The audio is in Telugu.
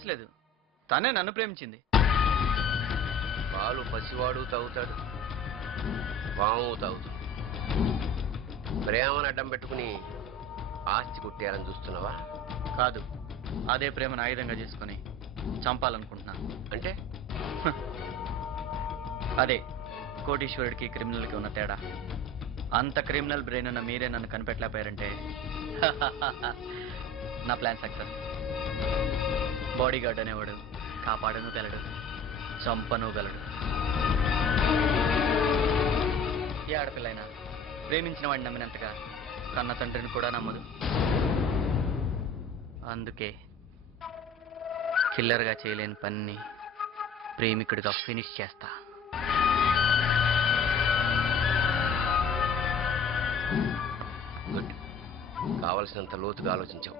ప్రేమించలేదు, తనే నన్ను ప్రేమించింది. పాలు పసివాడు తాగుతాడు, పాము తాగుతుంది. ప్రేమను అడ్డం పెట్టుకుని ఆస్తి కొట్టేయాలని చూస్తున్నావా? కాదు, అదే ప్రేమను ఆయుధంగా చేసుకుని చంపాలనుకుంటున్నాను. అంటే అదే కోటీశ్వరుడికి క్రిమినల్కి ఉన్న తేడా. అంత క్రిమినల్ బ్రెయిన్ ఉన్న మీరే నన్ను కనిపెట్టలేకపోయారంటే నా ప్లాన్ సక్సెస్. బాడీ గార్డ్ అనేవాడు కాపాడను గలడు, చంపను గలడు. ఏ ఆడపిల్లైనా ప్రేమించిన వాడిని నమ్మినంతగా కన్న తండ్రిని కూడా నమ్మదు. అందుకే కిల్లర్గా చేయలేని పనిని ప్రేమికుడిగా ఫినిష్ చేస్తా. గుడ్, కావలసినంత లోతుగా ఆలోచించావు.